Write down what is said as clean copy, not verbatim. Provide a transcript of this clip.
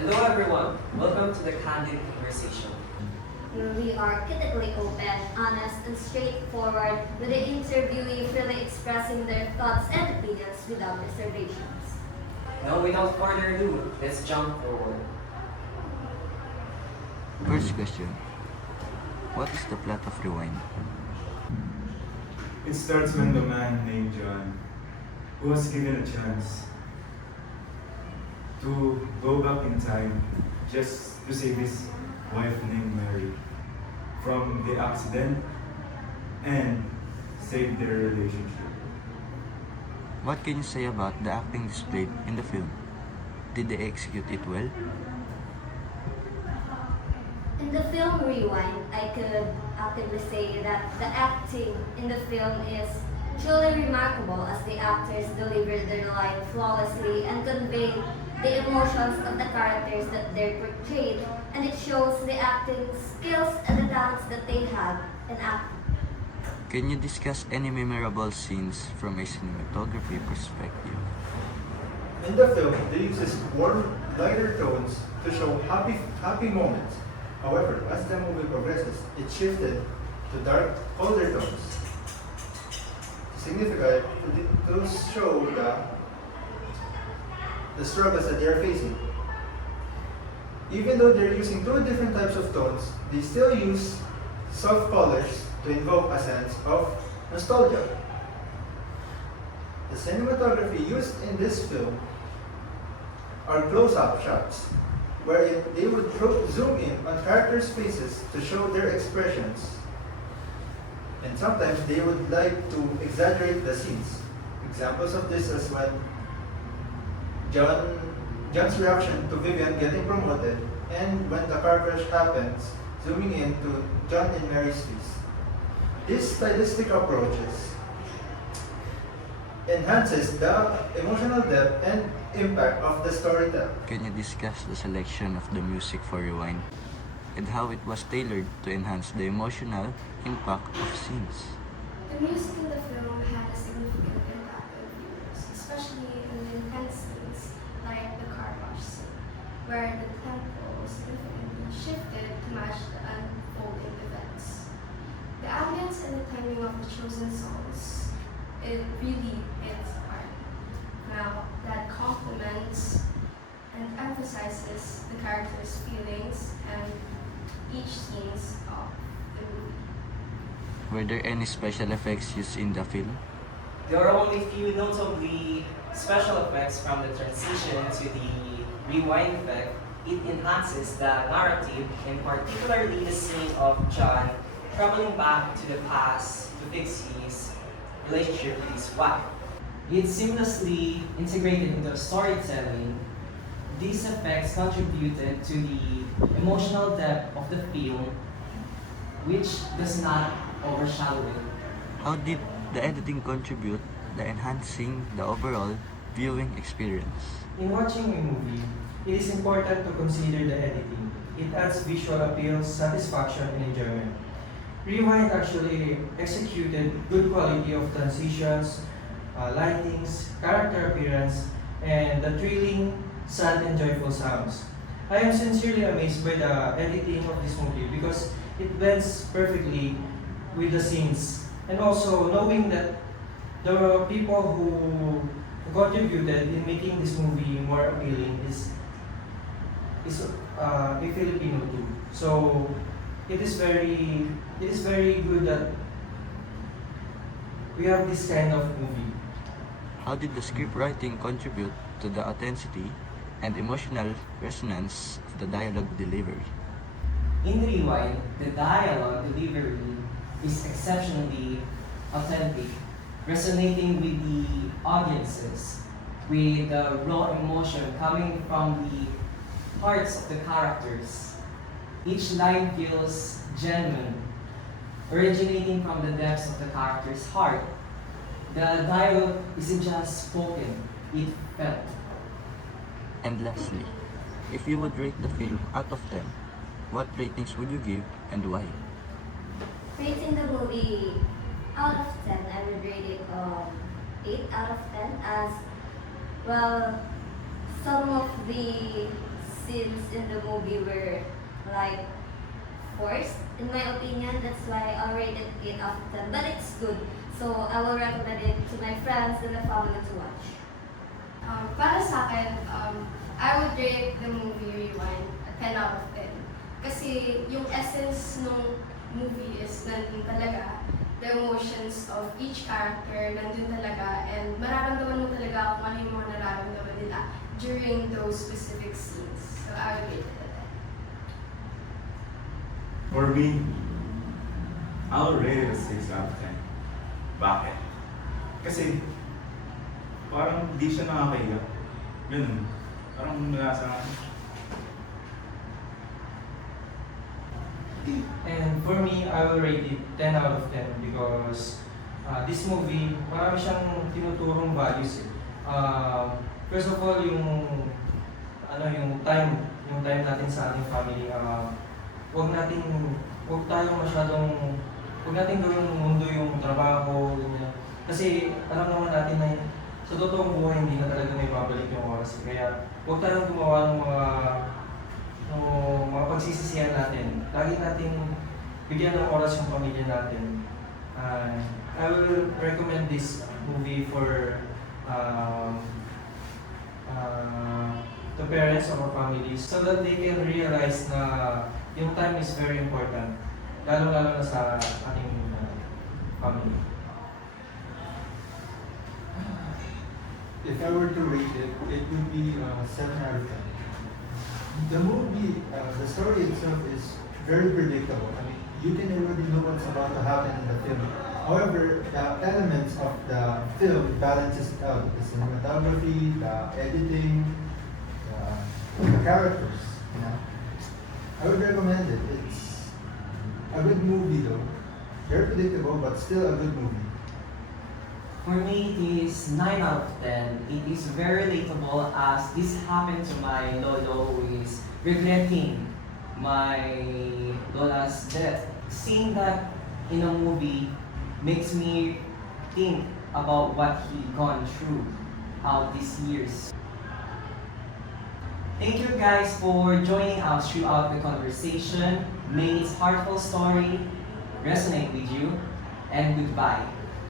Hello everyone, welcome to the Candid Conversation. Where we are critically open, honest, and straightforward, with the interviewee freely expressing their thoughts and opinions without reservations. Now without further ado, let's jump forward. First question. What is the plot of Rewind? It starts when the man named John, who was given a chance to go back in time just to save his wife named Mary from the accident and save their relationship. What can you say about the acting displayed in the film? Did they execute it well? In the film Rewind, I could actively say that the acting in the film is truly remarkable as the actors delivered their line flawlessly and conveyed the emotions of the characters that they portrayed, and it shows the acting skills and the talents that they have in acting. Can you discuss any memorable scenes from a cinematography perspective? In the film, they uses warm, lighter tones to show happy moments. However, as the movie progresses, it shifted to dark, colder tones. Significant to show the struggles that they are facing. Even though they're using two different types of tones, they still use soft colors to invoke a sense of nostalgia. The cinematography used in this film are close-up shots, where they would zoom in on characters' faces to show their expressions. And sometimes they would like to exaggerate the scenes. Examples of this is when John's reaction to Vivian getting promoted, and when the car crash happens, zooming in to John and Mary's face. These stylistic approaches enhances the emotional depth and impact of the storytelling. Can you discuss the selection of the music for Rewind and how it was tailored to enhance the emotional impact of scenes? The music in the film had a significant impact on viewers, especially in the intense scenes like the car wash scene, where the tempo significantly shifted to match the unfolding events. The ambience and the timing of the chosen songs, it really hits hard. Now, that complements and emphasizes the characters' feelings and each scenes of the movie. Were there any special effects used in the film? There are only few notably special effects from the transition to the rewind effect. It enhances the narrative, and particularly the scene of John traveling back to the past to fix his relationship with his wife. It seamlessly integrated into the storytelling. These effects contributed to the emotional depth of the film, which does not overshadow it. How did the editing contribute to enhancing the overall viewing experience? In watching a movie, it is important to consider the editing. It adds visual appeal, satisfaction, and enjoyment. Rewind actually executed good quality of transitions, lightings, character appearance, and the thrilling, sad, and joyful sounds. I am sincerely amazed by the editing of this movie because it blends perfectly with the scenes. And also knowing that the people who contributed in making this movie more appealing is a Filipino too. So it is very good that we have this kind of movie. How did the script writing contribute to the authenticity and emotional resonance of the dialogue delivery? In Rewind, the dialogue delivery is exceptionally authentic, resonating with the audiences, with the raw emotion coming from the hearts of the characters. Each line feels genuine, originating from the depths of the character's heart. The dialogue isn't just spoken, it felt. And lastly, if you would rate the film out of 10, what ratings would you give and why? Rating the movie out of 10, I would rate it 8 out of 10 as well. Some of the scenes movie were like forced, in my opinion. That's why I rated 8 out of 10. But it's good. So I will recommend it to my friends and the family to watch. Para sa akin, I would rate the movie Rewind a 10 out of 10. Kasi yung essence ng movie is nandun talaga. The emotions of each character nandun talaga. And mararamdaman mo talaga kung ano yung mga nararamdaman nila during those specific scenes. So I would rate it a 10. For me, I'll rate it a 6 out of 10. Bakit? Kasi, parang di siya nakakaiyak. Ganun. Parang wala sa akin. And for me, I will rate it 10 out of 10 because this movie, marami siyang tinuturong values. First of all, yung time natin sa ating family. Huwag natin gawing mundo yung trabaho, ganyan. Kasi alam naman natin na sa totoong buhay hindi na talaga may babalik yung oras. Kaya huwag tayong gumawa ng mga pagsisisihan natin. Lagi natin bigyan ng oras yung pamilya natin. I will recommend this movie for the parents of our families so that they can realize na yung time is very important. Lalo-lalo na sa ating family. If I were to rate it, it would be 7 out of 10. The movie, the story itself is very predictable. I mean, you can already know what's about to happen in the film. However, the elements of the film balances it out. The cinematography, the editing, the characters. You know? I would recommend it. It's a good movie though. Very predictable, but still a good movie. For me, it is 9 out of 10. It is very relatable as this happened to my lolo who is regretting my lola's death. Seeing that in a movie makes me think about what he gone through all these years. Thank you guys for joining us throughout the conversation. May its heartful story resonate with you, and goodbye.